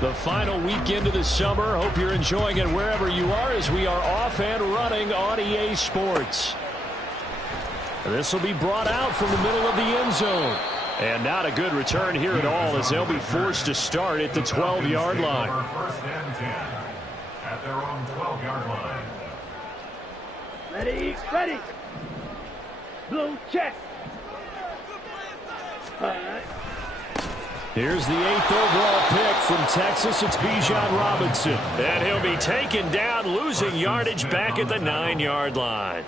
The final weekend of the summer. Hope you're enjoying it wherever you are as we are off and running on EA Sports. This will be brought out from the middle of the end zone. And not a good return here at all as they'll be forced to start at the 12-yard line. First and 10 at their own 12-yard line. Ready, ready. Blue check. All right. Here's the 8th overall pick from Texas. It's Bijan Robinson. And he'll be taken down, losing yardage back at the 9-yard line.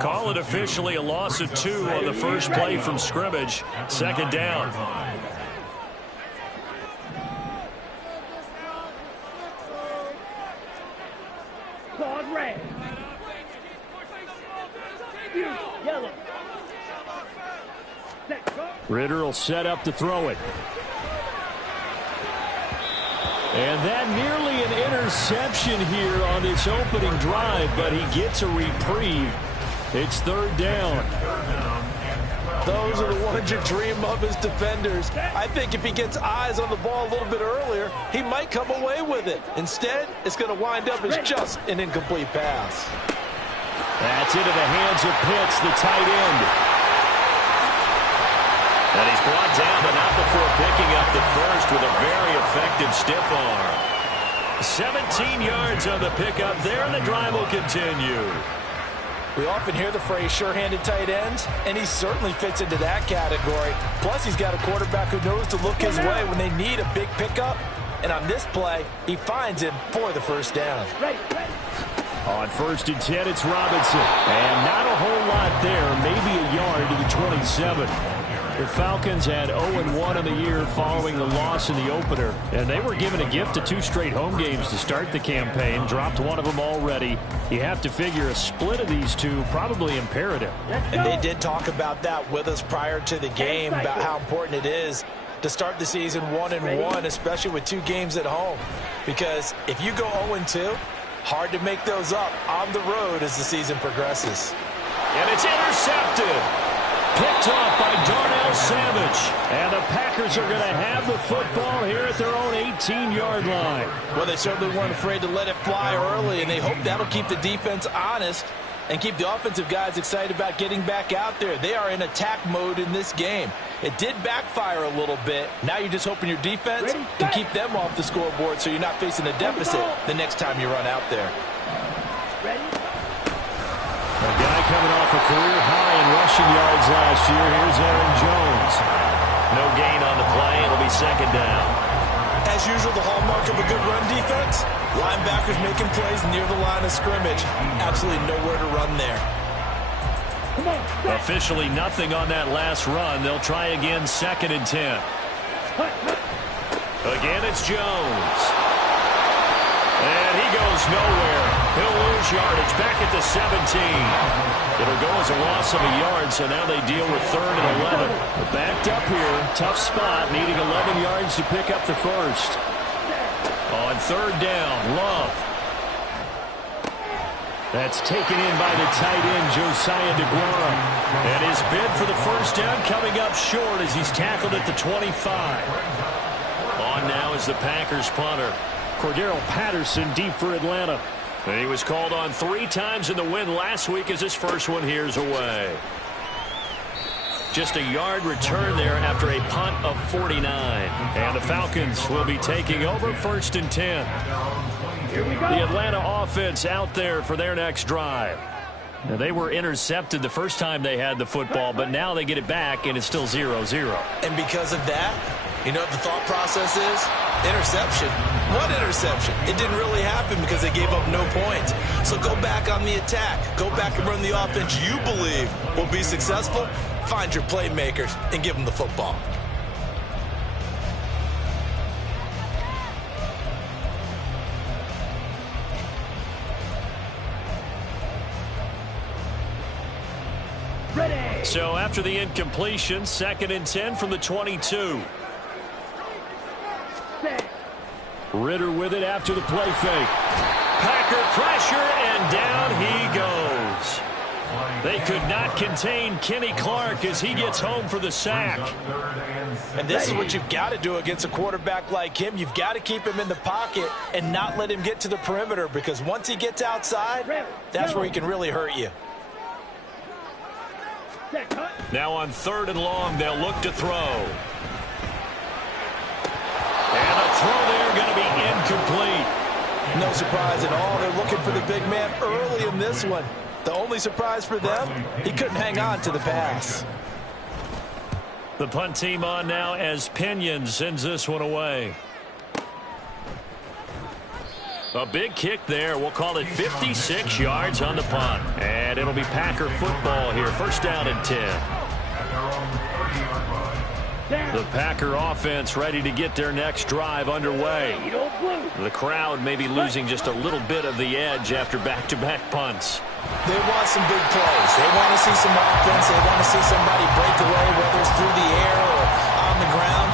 Call it officially a loss of 2 on the first play from scrimmage. Second down. Claude red. Yellow. Ritter will set up to throw it. And that nearly an interception here on this opening drive, but he gets a reprieve. It's third down. Those are the ones you dream of as defenders. I think if he gets eyes on the ball a little bit earlier, he might come away with it. Instead, it's going to wind up as just an incomplete pass. That's into the hands of Pitts, the tight end. And he's brought down, but not before picking up the first with a very effective stiff arm. 17 yards on the pickup there, and the drive will continue. We often hear the phrase sure-handed tight ends, and he certainly fits into that category. Plus, he's got a quarterback who knows to look his way when they need a big pickup. And on this play, he finds him for the first down. On first and 10, it's Robinson. And not a whole lot there, maybe a yard to the 27. The Falcons had 0-1 in the year following the loss in the opener. And they were given a gift of 2 straight home games to start the campaign. Dropped one of them already. You have to figure a split of these two probably imperative. And they did talk about that with us prior to the game, about how important it is to start the season 1-1, especially with 2 games at home. Because if you go 0-2, hard to make those up on the road as the season progresses. And it's intercepted. Picked off by Darnell Savage. And the Packers are going to have the football here at their own 18-yard line. Well, they certainly weren't afraid to let it fly early, and they hope that'll keep the defense honest and keep the offensive guys excited about getting back out there. They are in attack mode in this game. It did backfire a little bit. Now you're just hoping your defense can keep them off the scoreboard so you're not facing a deficit the next time you run out there. A guy coming off a career high in rushing yards last year. Here's Aaron Jones. No gain on the play. It'll be second down. As usual, the hallmark of a good run defense, linebackers making plays near the line of scrimmage. Absolutely nowhere to run there. Officially nothing on that last run. They'll try again, second and 10. Again, it's Jones. And he goes nowhere. He'll lose yardage back at the 17. It'll go as a loss of a yard, so now they deal with third and 11. Backed up here, tough spot, needing 11 yards to pick up the first. On third down, Love. That's taken in by the tight end, Josiah DeGuara. And his bid for the first down coming up short as he's tackled at the 25. On now is the Packers punter, Cordero Patterson, deep for Atlanta. And he was called on 3 times in the win last week as his first one here's away. Just a yard return there after a punt of 49. And the Falcons will be taking over first and 10. The Atlanta offense out there for their next drive. Now, they were intercepted the first time they had the football, but now they get it back, and it's still 0-0. And because of that, you know what the thought process is? Interception. What interception? It didn't really happen because they gave up no points. So go back on the attack. Go back and run the offense you believe will be successful. Find your playmakers and give them the football. Ready. So after the incompletion, second and 10 from the 22. Ritter with it after the play fake. Packer pressure, and down he goes. They could not contain Kenny Clark as he gets home for the sack. And this is what you've got to do against a quarterback like him. You've got to keep him in the pocket and not let him get to the perimeter, because once he gets outside, that's where he can really hurt you. Now on 3rd and long, they'll look to throw. And a throw there going to be incomplete. No surprise at all. They're looking for the big man early in this one. The only surprise for them, he couldn't hang on to the pass. The punt team on now as Pinion sends this one away. A big kick there. We'll call it 56 yards on the punt. And it'll be Packer football here. 1st down and 10. The Packer offense ready to get their next drive underway. The crowd may be losing just a little bit of the edge after back-to-back punts. They want some big plays. They want to see some offense. They want to see somebody break away, whether it's through the air or on the ground.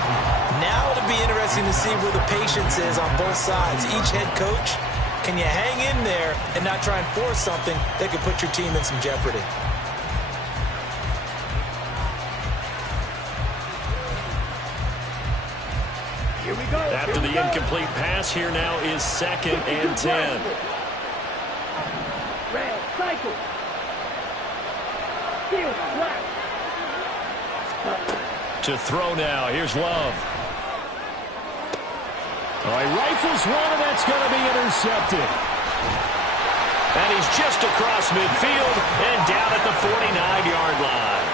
Now it'll be interesting to see where the patience is on both sides. Each head coach, can you hang in there and not try and force something that could put your team in some jeopardy? Here we go. After the incomplete pass, here now is 2nd and 10. Red cycle. Field flat. To throw now. Here's Love. Oh, he rifles one, and that's going to be intercepted. And he's just across midfield and down at the 49-yard line.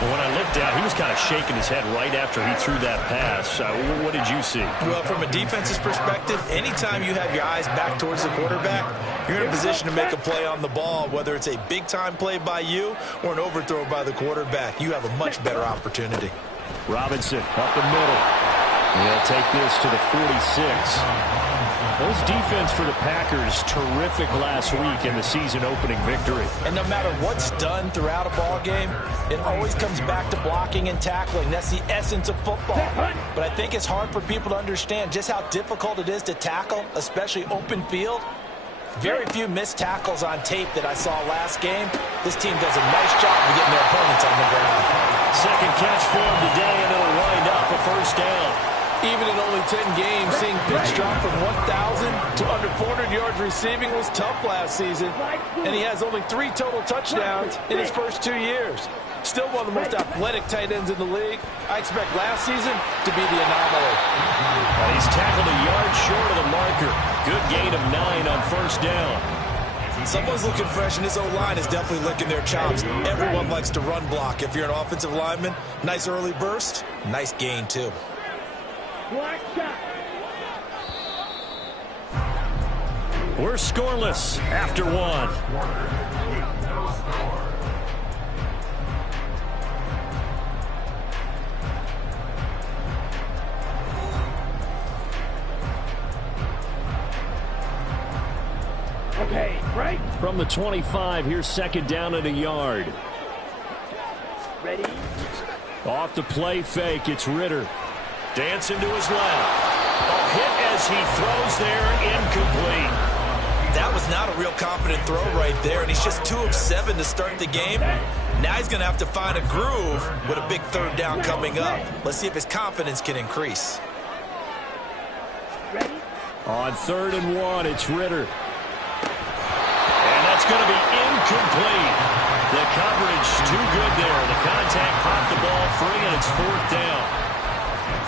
Well, when I looked out, he was kind of shaking his head right after he threw that pass. What did you see? Well, from a defense's perspective, anytime you have your eyes back towards the quarterback, you're in a position to make a play on the ball, whether it's a big-time play by you or an overthrow by the quarterback. You have a much better opportunity. Robinson up the middle. He'll take this to the 46. Those defense for the Packers, terrific last week in the season-opening victory. And no matter what's done throughout a ball game, it always comes back to blocking and tackling. That's the essence of football. But I think it's hard for people to understand just how difficult it is to tackle, especially open field. Very few missed tackles on tape that I saw last game. This team does a nice job of getting their opponents on the ground. Second catch for him today, and it'll wind up a 1st down. Even in only 10 games, seeing picks drop from 1,000 to under 400 yards receiving was tough last season. And he has only 3 total touchdowns in his first 2 years. Still one of the most athletic tight ends in the league. I expect last season to be the anomaly. And he's tackled a yard short of the marker. Good gain of 9 on 1st down. Someone's looking fresh, and this O-line is definitely licking their chops. Everyone likes to run block. If you're an offensive lineman, nice early burst, nice gain too. Black shot. We're scoreless after 1. Okay, right. From the 25, here's 2nd down and a yard. Ready. Off the play fake, it's Ritter. Dancing to his left. A hit as he throws there, incomplete. That was not a real confident throw right there, and he's just 2 of 7 to start the game. Now he's going to have to find a groove with a big 3rd down coming up. Let's see if his confidence can increase. Ready. On 3rd and 1, it's Ritter. And that's going to be incomplete. The coverage too good there. The contact popped the ball free, and it's 4th down.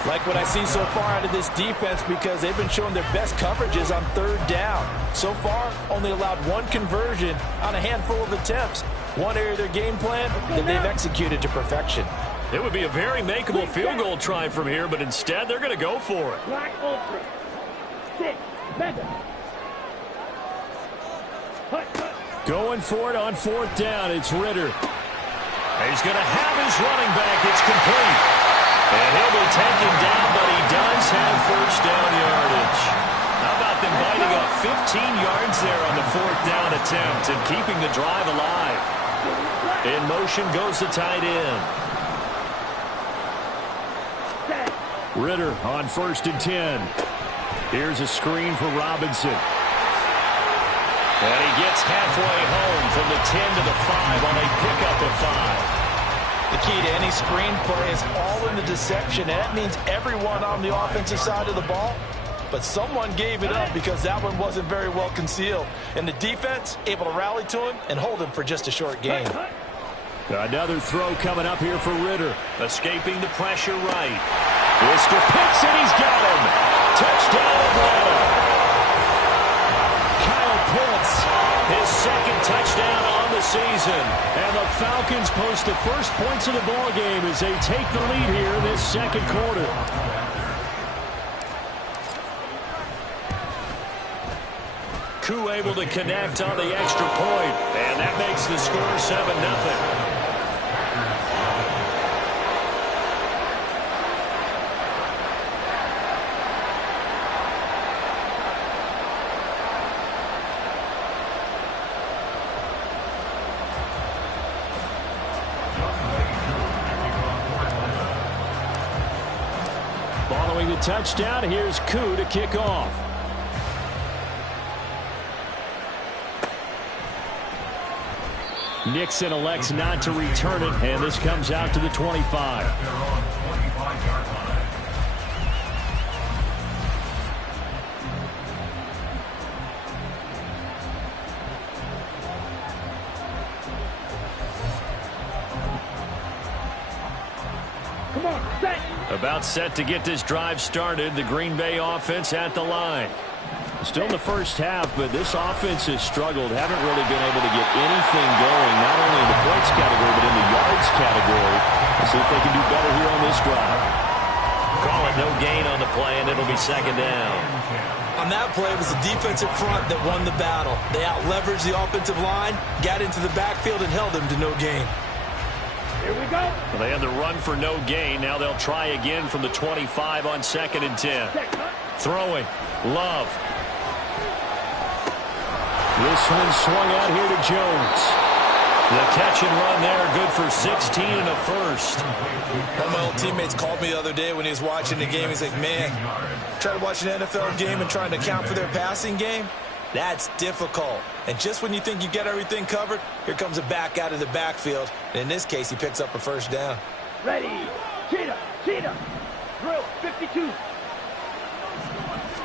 Like what I see so far out of this defense, because they've been showing their best coverages on 3rd down. So far, only allowed 1 conversion on a handful of attempts. One area of their game plan that they've executed to perfection. It would be a very makeable field goal try from here, but instead they're going to go for it. Black ultra. 6. Mega. Going for it on 4th down. It's Ritter. He's going to have his running back. It's complete. And he'll be taken down, but he does have 1st down yardage. How about them biting up 15 yards there on the 4th down attempt and keeping the drive alive? In motion goes the tight end. Ritter on 1st and 10. Here's a screen for Robinson. And he gets halfway home from the 10 to the 5 on a pickup of 5. The key to any screen play is all in the deception, and that means everyone on the offensive side of the ball. But someone gave it up because that one wasn't very well concealed. And the defense able to rally to him and hold him for just a short game. Another throw coming up here for Ritter. Escaping the pressure right. Worcester picks and he's got him. Touchdown Atlanta. Kyle Pitts, his second touchdown on the season. And the Falcons post the first points of the ball game as they take the lead here in this second quarter. Koo able to connect on the extra point, and that makes the score 7-0. Following the touchdown, here's Koo to kick off. Nixon elects not to return it, and this comes out to the 25. Come on, set. About set to get this drive started. The Green Bay offense at the line. Still in the first half, but this offense has struggled. Haven't really been able to get anything going, not only in the points category, but in the yards category. Let's see if they can do better here on this drive. Call it no gain on the play, and it'll be second down. On that play, it was the defensive front that won the battle. They out-leveraged the offensive line, got into the backfield, and held them to no gain. Here we go. Well, they had the run for no gain. Now they'll try again from the 25 on 2nd and 10. Throwing. Love. This one swung out here to Jones. The catch and run there, good for 16 and a first. One of my old teammates called me the other day when he was watching the game. He's like, man, trying to watch an NFL game and trying to account for their passing game? That's difficult. And just when you think you get everything covered, here comes a back out of the backfield. And in this case, he picks up a first down. Ready. Cheetah. Cheetah. Drill. 52.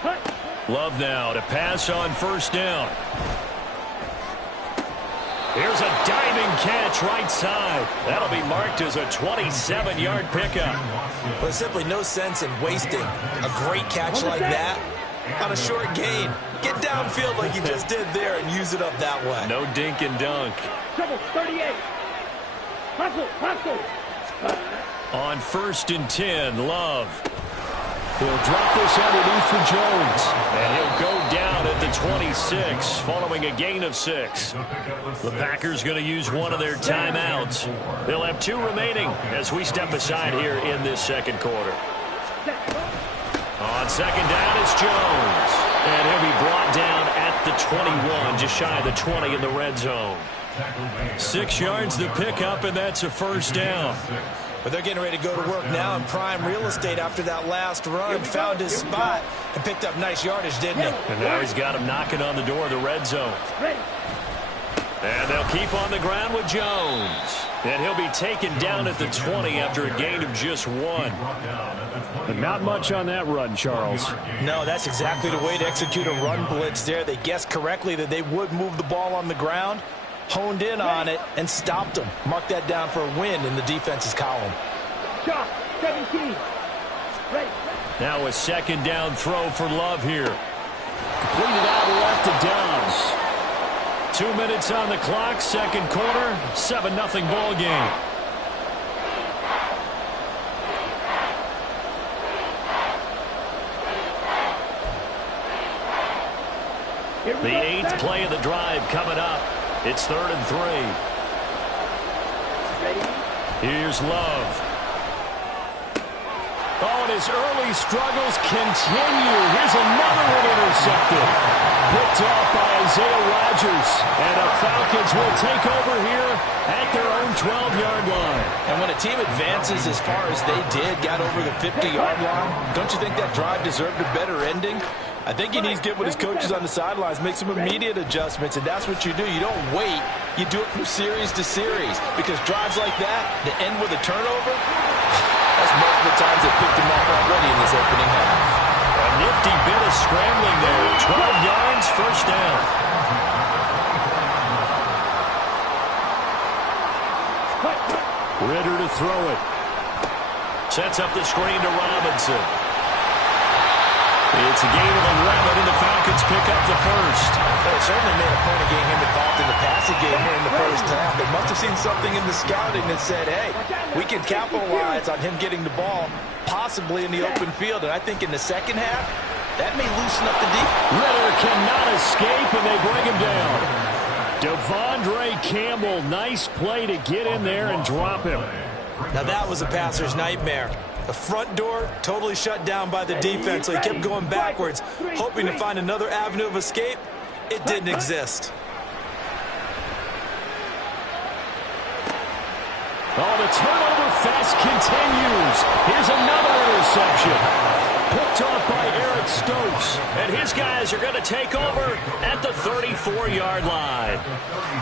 Hut. Love now to pass on first down. Here's a diving catch right side. That'll be marked as a 27-yard pickup. But there's simply no sense in wasting a great catch like that on a short gain. Get downfield like you just did there and use it up that way. No dink and dunk. Double 38. Hustle. Hustle. On 1st and 10, Love. He'll drop this underneath for Jones. And he'll go down at the 26 following a gain of 6. The Packers going to use one of their timeouts. They'll have 2 remaining as we step aside here in this second quarter. On 2nd down, it's Jones. And he'll be brought down at the 21, just shy of the 20 in the red zone. 6 yards the pickup, and that's a first down. But they're getting ready to go to work now in prime real estate after that last run. Found his spot and picked up nice yardage, didn't he? And now he's got him knocking on the door of the red zone. And they'll keep on the ground with Jones. And he'll be taken down at the 20 after a gain of just 1. But not much on that run, Charles. No, that's exactly the way to execute a run blitz there. They guessed correctly that they would move the ball on the ground, honed in on it, and stopped them. Mark that down for a win in the defense's column. Shot. 17. Ready. Now a 2nd down throw for Love here. Completed out left to Dobbs. 2 minutes on the clock, second quarter, 7-0 ball game. The 8th play of the drive coming up. It's 3rd and 3. Here's Love. Oh, and his early struggles continue. Here's another one intercepted. Picked off by Isaiah Rodgers. And the Falcons will take over here at their own 12-yard line. And when a team advances as far as they did, got over the 50-yard line, don't you think that drive deserved a better ending? I think he needs to get with his coaches on the sidelines, make some immediate adjustments, and that's what you do. You don't wait. You do it from series to series, because drives like that, that end with a turnover, that's multiple times they picked him off already in this opening half. A nifty bit of scrambling there. 12 yards, first down. Ridder to throw it. Sets up the screen to Robinson. It's a gain of 11, and the Falcons pick up the first. Well, it certainly made a point of getting him involved in the passing game here in the first half. They must have seen something in the scouting that said, hey, we can capitalize on him getting the ball, possibly in the open field. And I think in the second half, that may loosen up the defense. Ridder cannot escape, and they bring him down. Devondre Campbell, nice play to get in there and drop him. Now that was a passer's nightmare. The front door totally shut down by the defense, so he kept going backwards, hoping to find another avenue of escape. It didn't exist. Oh, the turnover fest continues. Here's another interception. Picked off by Eric Stokes. And his guys are going to take over at the 34-yard line.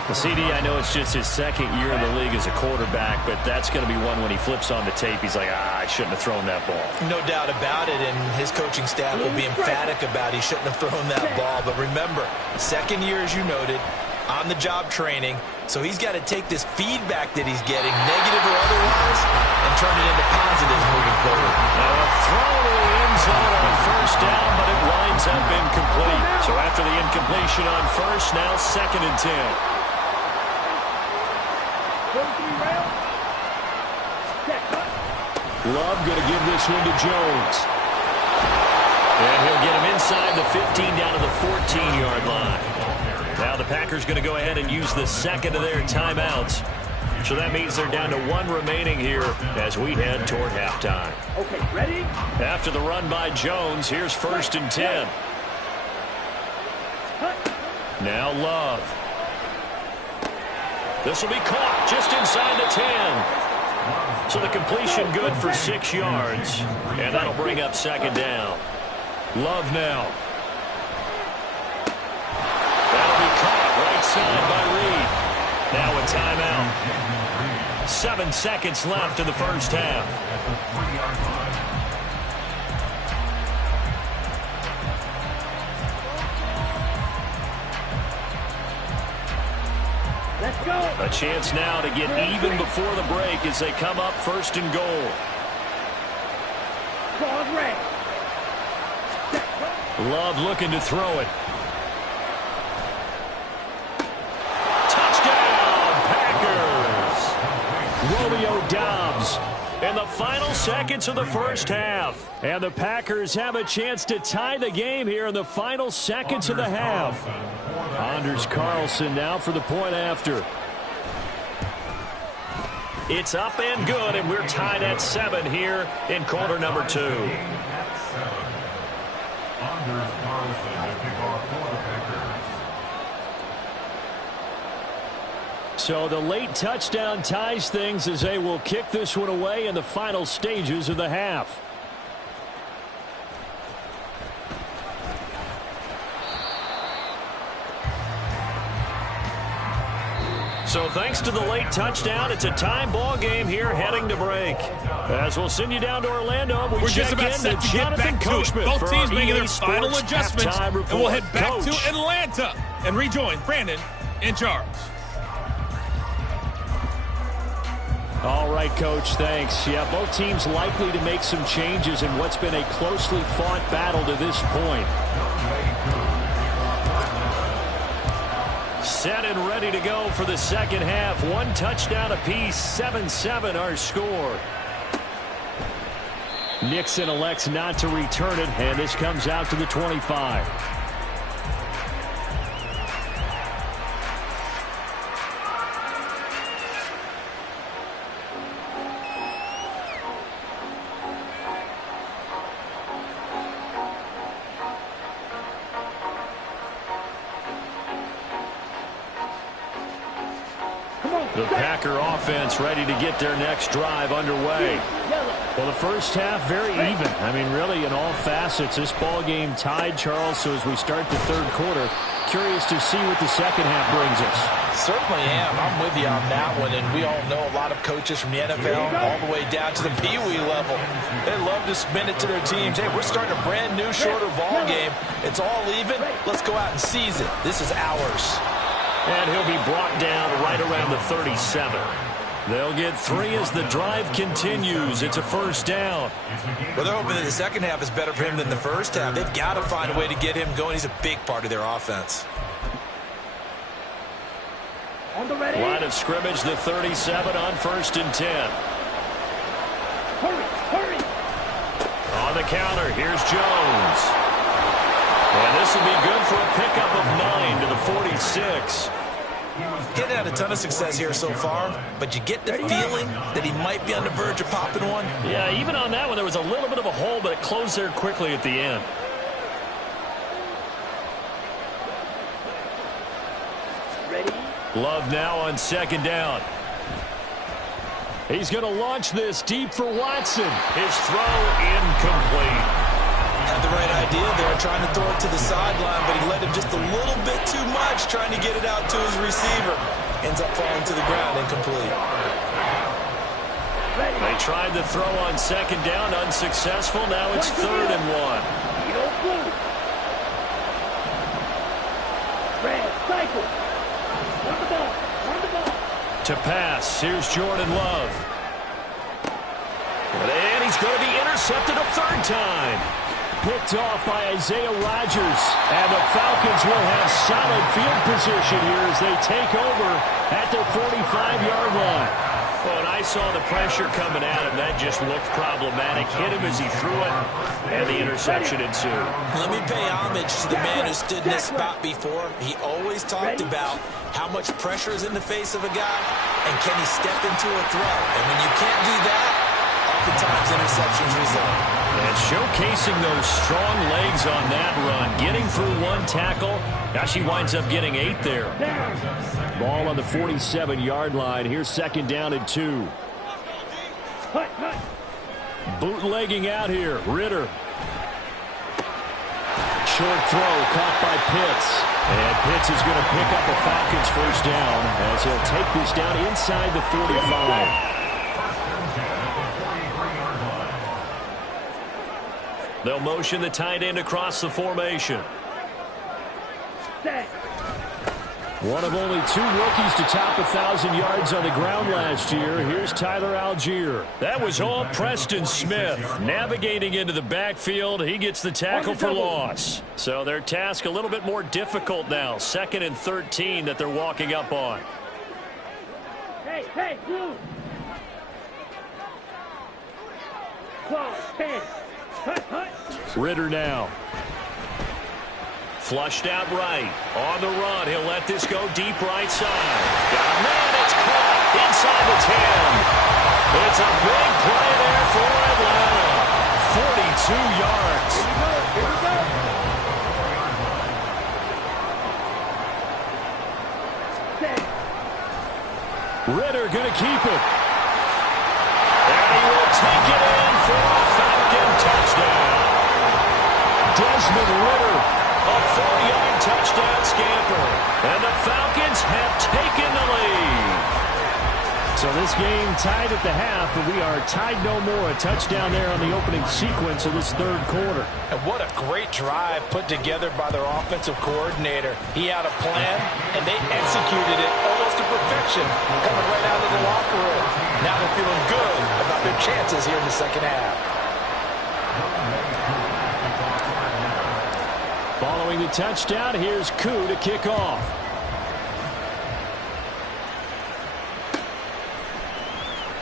Well, CD, I know it's just his second year in the league as a quarterback, but that's going to be one when he flips on the tape. He's like, I shouldn't have thrown that ball. No doubt about it, and his coaching staff will be emphatic about he shouldn't have thrown that ball. But remember, second year, as you noted, on-the-job training, so he's got to take this feedback that he's getting, negative or otherwise, and turn it into positives moving forward. Now a throw to the end zone on first down, but it winds up incomplete. So after the incompletion on first, now 2nd and 10. Love going to give this one to Jones. And he'll get him inside the 15 down to the 14-yard line. Now the Packers going to go ahead and use the second of their timeouts. So that means they're down to 1 remaining here as we head toward halftime. Okay, ready? After the run by Jones, here's 1st and 10. Now Love. This will be caught just inside the 10. So the completion good for 6 yards. And that'll bring up 2nd down. Love now. That'll be caught right side by Reed. Now a timeout. 7 seconds left in the first half. Let's go. A chance now to get even before the break as they come up 1st and goal. Ball's ready. Love looking to throw it. Touchdown, Packers! Romeo Doubs in the final seconds of the first half. And the Packers have a chance to tie the game here in the final seconds of the half. Anders Carlson now for the point after. It's up and good, and we're tied at 7 here in quarter number 2. So the late touchdown ties things as they will kick this one away in the final stages of the half. So thanks to the late touchdown, it's a tie ball game here heading to break. As we'll send you down to Orlando, we're just about set to get back to it. Both teams making their final adjustments, and we'll head back to Atlanta and rejoin Brandon and Charles. All right, Coach, thanks. Yeah, both teams likely to make some changes in what's been a closely fought battle to this point. Set and ready to go for the second half. 1 touchdown apiece, 7-7 our score. Nixon elects not to return it, and this comes out to the 25. The Packer offense ready to get their next drive underway. Yellow. Well, the first half, very even. I mean, really, in all facets, this ball game tied, Charles. So as we start the third quarter, curious to see what the second half brings us. Certainly am. I'm with you on that one. And we all know a lot of coaches from the NFL all the way down to the Pee Wee level. They love to spin it to their teams. Hey, we're starting a brand new, shorter ball game. It's all even. Let's go out and seize it. This is ours. And he'll be brought down right around the 37. They'll get 3 as the drive continues. It's a first down. Well, they're hoping that the second half is better for him than the first half. They've got to find a way to get him going. He's a big part of their offense. On the ready. Line of scrimmage, the 37 on 1st and 10. Hurry, hurry. On the counter, here's Jones. And this will be good for a pickup of 9 to the 46. Getting had a ton of success here so far, but you get the feeling that he might be on the verge of popping one. Yeah, even on that one, there was a little bit of a hole, but it closed there quickly at the end. Ready. Love now on 2nd down. He's going to launch this deep for Watson. His throw incomplete. Had the right idea there, trying to throw it to the sideline, but he let him just a little bit too much, trying to get it out to his receiver. Ends up falling to the ground, incomplete. They tried the throw on 2nd down, unsuccessful. Now it's 3rd and 1. Red, cycle. Run the ball, run the ball. To pass, here's Jordan Love. And he's going to be intercepted a 3rd time. Picked off by Isaiah Rodgers. And the Falcons will have solid field position here as they take over at their 45-yard line. Well, and I saw the pressure coming at him. That just looked problematic. Hit him as he threw it, and the interception ensued. Let me pay homage to the man who stood in this spot before. He always talked about how much pressure is in the face of a guy, and can he step into a throw. And when you can't do that, oftentimes interceptions result. And showcasing those strong legs on that run. Getting through 1 tackle. Now she winds up getting 8 there. Ball on the 47-yard line. Here's 2nd down and 2. Bootlegging out here. Ritter. Short throw caught by Pitts. And Pitts is going to pick up a Falcons first down as he'll take this down inside the 45. They'll motion the tight end across the formation. One of only 2 rookies to top 1,000 yards on the ground last year. Here's Tyler Algier. That was all Preston Smith. Navigating into the backfield, he gets the tackle for loss. So their task a little bit more difficult now. 2nd and 13 that they're walking up on. Hey, blue. 12, 10. Ritter now. Flushed out right. On the run. He'll let this go deep right side. Got a man. It's caught inside the 10. It's a big play there for Atlanta. 42 yards. Here we go. Ritter going to keep it. And he will take it in for a Falcon touchdown. Desmond Ritter, a 4-yard touchdown scamper. And the Falcons have taken the lead. So this game tied at the half, but we are tied no more. A touchdown there on the opening sequence of this third quarter. And what a great drive put together by their offensive coordinator. He had a plan, and they executed it almost to perfection, coming right out of the locker room. Now they're feeling good about their chances here in the second half. Following the touchdown, here's Koo to kick off.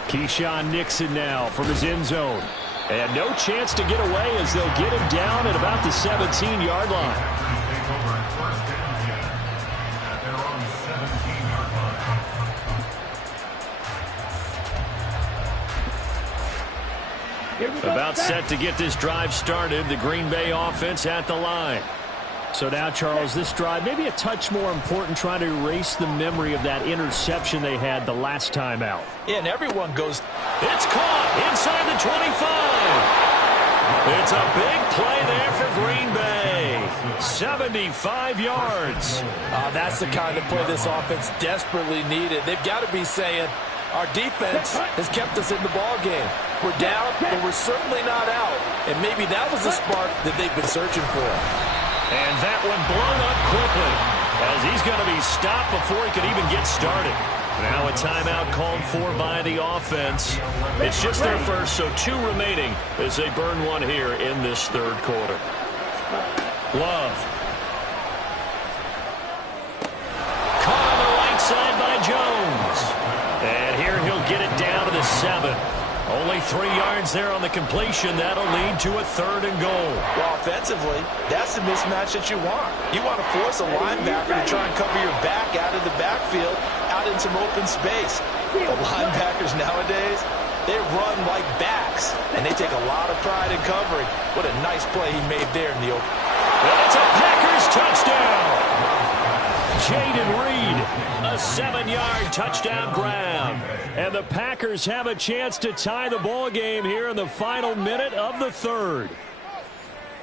Keyshawn Nixon now from his end zone. And no chance to get away as they'll get him down at about the 17-yard line. About set to get this drive started. The Green Bay offense at the line. So now, Charles, this drive maybe a touch more important, trying to erase the memory of that interception they had the last time out. Yeah, and everyone goes. It's caught inside the 25. It's a big play there for Green Bay. 75 yards. That's the kind of play this offense desperately needed. They've got to be saying, our defense has kept us in the ball game. We're down, but we're certainly not out. And maybe that was the spark that they've been searching for. And that one blown up quickly as he's going to be stopped before he could even get started. Now a timeout called for by the offense. It's just their first, so 2 remaining as they burn one here in this third quarter. Love. Caught on the right side by Jones. And here he'll get it down to the 7. Only 3 yards there on the completion. That'll lead to a 3rd and goal. Well, offensively, that's the mismatch that you want. You want to force a linebacker to try and cover your back out of the backfield, out in some open space. The linebackers nowadays, they run like backs, and they take a lot of pride in covering. What a nice play he made there in the open. It's a Packers touchdown. Jaden Reed, a 7-yard touchdown grab. And the Packers have a chance to tie the ball game here in the final minute of the third.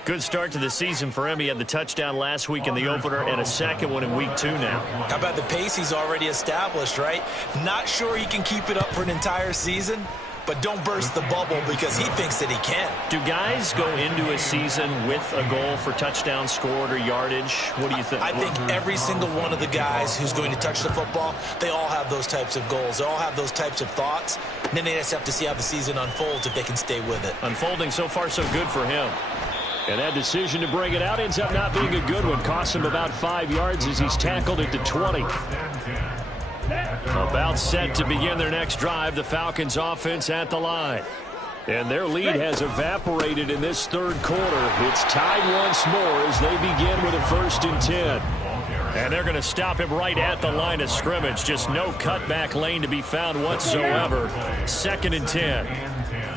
Good start to the season for him. He had the touchdown last week in the opener and a second one in week 2 now. How about the pace he's already established, right? Not sure he can keep it up for an entire season, but don't burst the bubble because he thinks that he can. Do guys go into a season with a goal for touchdowns scored or yardage? What do you think? I think every single one of the guys who's going to touch the football, they all have those types of goals. They all have those types of thoughts. And then they just have to see how the season unfolds if they can stay with it. Unfolding so far so good for him. And that decision to bring it out ends up not being a good one. Costs him about 5 yards as he's tackled at the 20. About set to begin their next drive. The Falcons offense at the line. And their lead has evaporated in this third quarter. It's tied once more as they begin with a 1st and 10. And they're going to stop him right at the line of scrimmage. Just no cutback lane to be found whatsoever. 2nd and 10.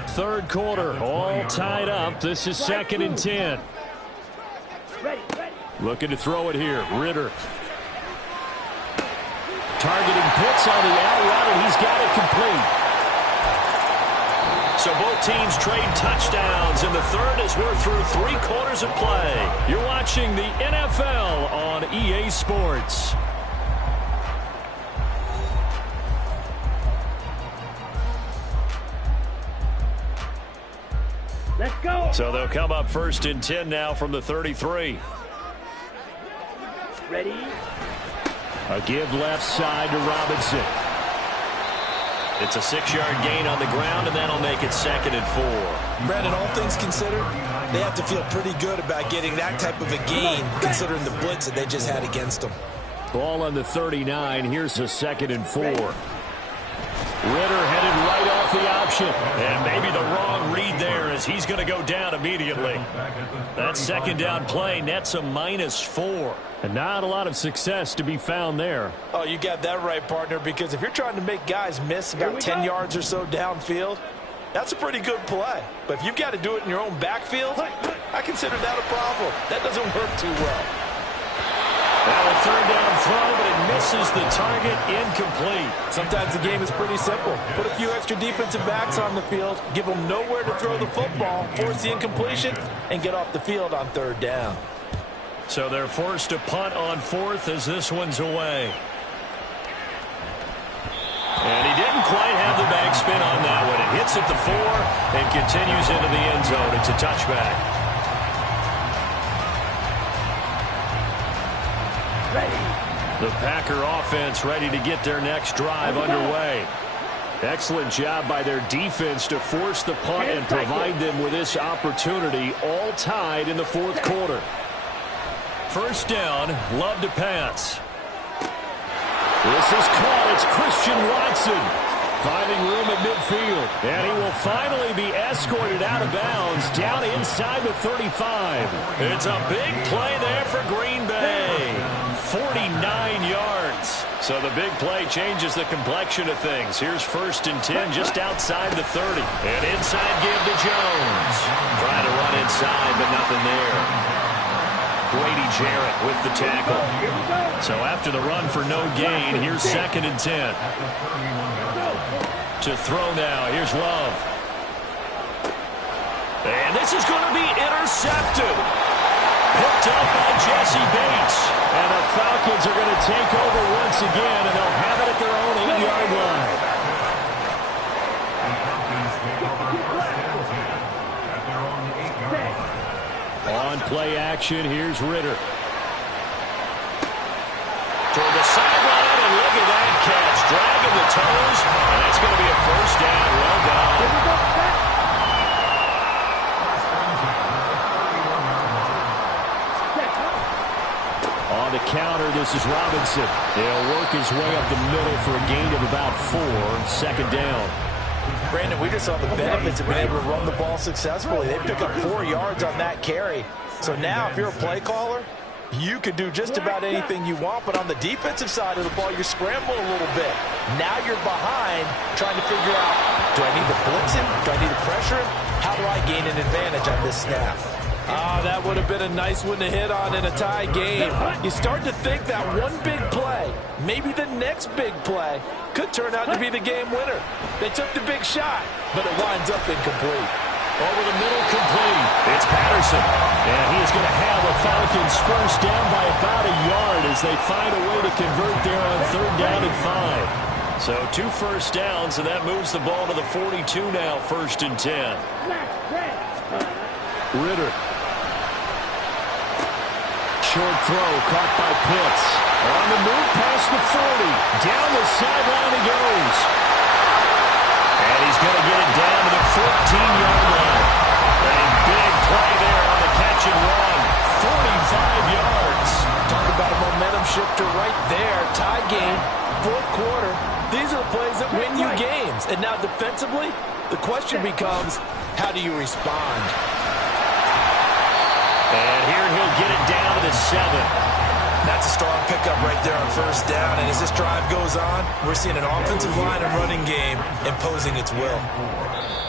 Third quarter, all tied up. This is 2nd and 10. Looking to throw it here. Ritter. Targeting Pitts on the out route, and he's got it complete. So both teams trade touchdowns in the third as we're through 3 quarters of play. You're watching the NFL on EA Sports. Let's go. So they'll come up 1st and 10 now from the 33. Ready? A give left side to Robinson. It's a 6-yard gain on the ground, and that'll make it 2nd and 4. Brandon, all things considered, they have to feel pretty good about getting that type of a gain, considering the blitz that they just had against them. Ball on the 39. Here's a 2nd and 4. Ritter headed right off the option. And maybe the wrong read there as he's going to go down immediately. That 2nd down play nets a -4. And not a lot of success to be found there. Oh, you got that right, partner, because if you're trying to make guys miss about 10 yards or so downfield, that's a pretty good play. But if you've got to do it in your own backfield, I consider that a problem. That doesn't work too well. Now a 3rd down throw, but it misses the target, incomplete. Sometimes the game is pretty simple. Put a few extra defensive backs on the field, give them nowhere to throw the football, force the incompletion, and get off the field on 3rd down. So they're forced to punt on 4th as this one's away. And he didn't quite have the backspin on that one. It hits at the 4 and continues into the end zone. It's a touchback. The Packer offense ready to get their next drive underway. Excellent job by their defense to force the punt and provide them with this opportunity, all tied in the 4th quarter. 1st down, Love to pass. This is caught. It's Christian Watson finding room at midfield. And he will finally be escorted out of bounds down inside the 35. It's a big play there for Green Bay. 49 yards. So the big play changes the complexion of things. Here's 1st and 10 just outside the 30. And inside give to Jones. Trying to run inside, but nothing there. Grady Jarrett with the tackle. So after the run for no gain, here's 2nd and 10. To throw now, here's Love. And this is going to be intercepted. Picked up by Jesse Bates. And the Falcons are going to take over once again, and they'll have it at their own 8-yard line. On play action, here's Ritter. Toward the sideline, and look at that catch. Dragging the toes, and that's going to be a first down. Well done. On the counter, this is Robinson. He'll work his way up the middle for a gain of about 4. 2nd down. Brandon, we just saw the benefits of being able to run the ball successfully. They pick up 4 yards on that carry. So now, if you're a play caller, you can do just about anything you want. But on the defensive side of the ball, you scramble a little bit. Now you're behind trying to figure out, do I need to blitz him? Do I need to pressure him? How do I gain an advantage on this snap? That would have been a nice one to hit on in a tie game. You start to think that one big play, maybe the next big play, could turn out to be the game winner. They took the big shot, but it winds up incomplete. Over the middle, complete. It's Patterson. And he is going to have the Falcons first down by about a yard as they find a way to convert there on 3rd down and 5. So 2 first downs, and that moves the ball to the 42 now, 1st and 10. Ritter. Short throw, caught by Pitts. On the move past the 40. Down the sideline he goes. And he's going to get it down to the 14-yard line. A big play there on the catch and run. 45 yards. Talk about a momentum shifter right there. Tie game, 4th quarter. These are the plays that win you games. And now defensively, the question becomes, how do you respond? And here he'll get it down to the 7. That's a strong pickup right there on 1st down. And as this drive goes on, we're seeing an offensive line and running game imposing its will.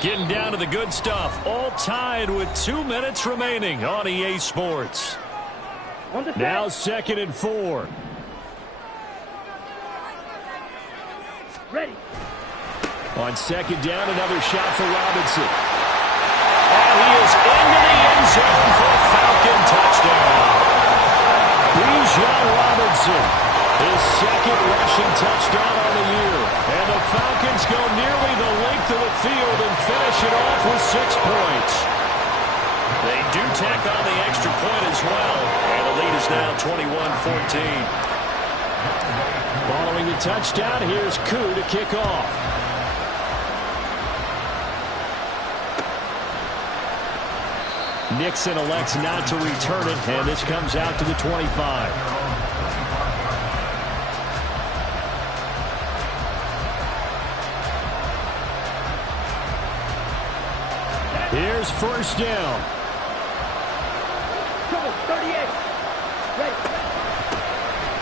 Getting down to the good stuff. All tied with 2 minutes remaining on EA Sports. Now 2nd and 4. Ready. On 2nd down, another shot for Robinson. And he is into the end zone for a Falcon touchdown. Bijan Robinson, his 2nd rushing touchdown on the year. And the Falcons go nearly the length of the field and finish it off with 6 points. They do tack on the extra point as well. And the lead is now 21-14. Following the touchdown, here's Koo to kick off. Nixon elects not to return it, and this comes out to the 25. Here's 1st down. 38. Ready.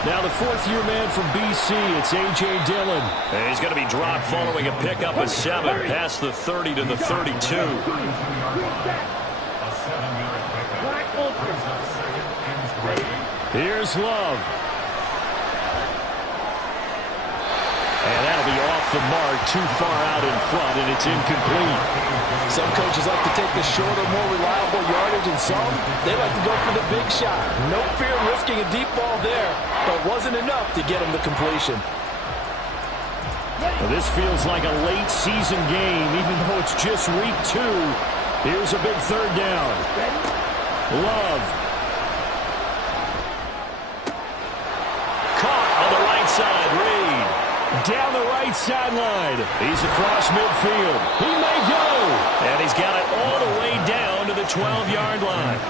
Now the 4th-year man from BC, it's A.J. Dillon. And he's going to be dropped following a pickup of 7 past the 30 to the 32. Here's Love. And that'll be off the mark, too far out in front, and it's incomplete. Some coaches like to take the shorter, more reliable yardage, and some, they like to go for the big shot. No fear risking a deep ball there, but wasn't enough to get him the completion. Well, this feels like a late season game, even though it's just week 2. Here's a big 3rd down. Love. Caught on the right side. Reed. Down the right sideline. He's across midfield. He may go. And he's got it all the way down to the 12-yard line.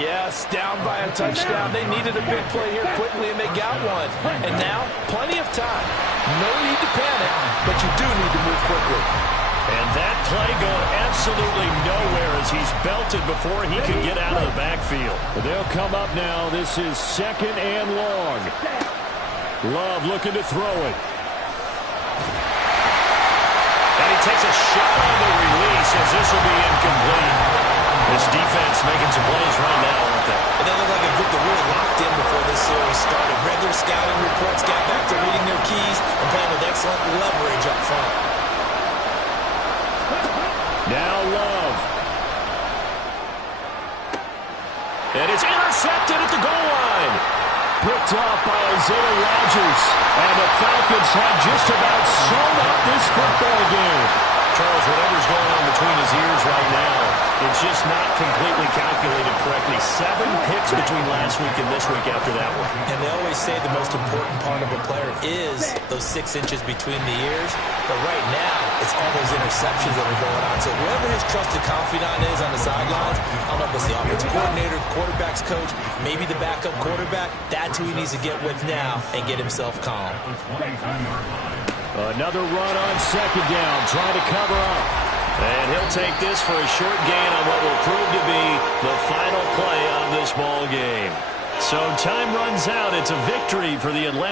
Yes, down by a touchdown. They needed a big play here quickly, and they got one. And now, plenty of time. No need to panic, but you do need to move quickly. And that play going absolutely nowhere as he's belted before he can get out of the backfield. They'll come up now. This is 2nd and long. Love looking to throw it. And he takes a shot on the release as this will be incomplete. This defense making some plays right now, aren't they? And And it's intercepted at the goal line. Picked up by Isaiah Rodgers. And the Falcons have just about sewn up this football game. Charles, whatever's going on between his ears right now, it's just not completely calculated correctly. 7 picks between last week and this week after that one. And they always say the most important part of a player is those 6 inches between the ears. But right now, it's all those interceptions that are going on. So whoever his trusted confidant is on the sidelines, I don't know if it's the offensive coordinator, the quarterback's coach, maybe the backup quarterback, that's who he needs to get with now and get himself calm. Another run on second down, trying to cover up. And he'll take this for a short gain on what will prove to be the final play of this ball game. So time runs out. It's a victory for the Atlanta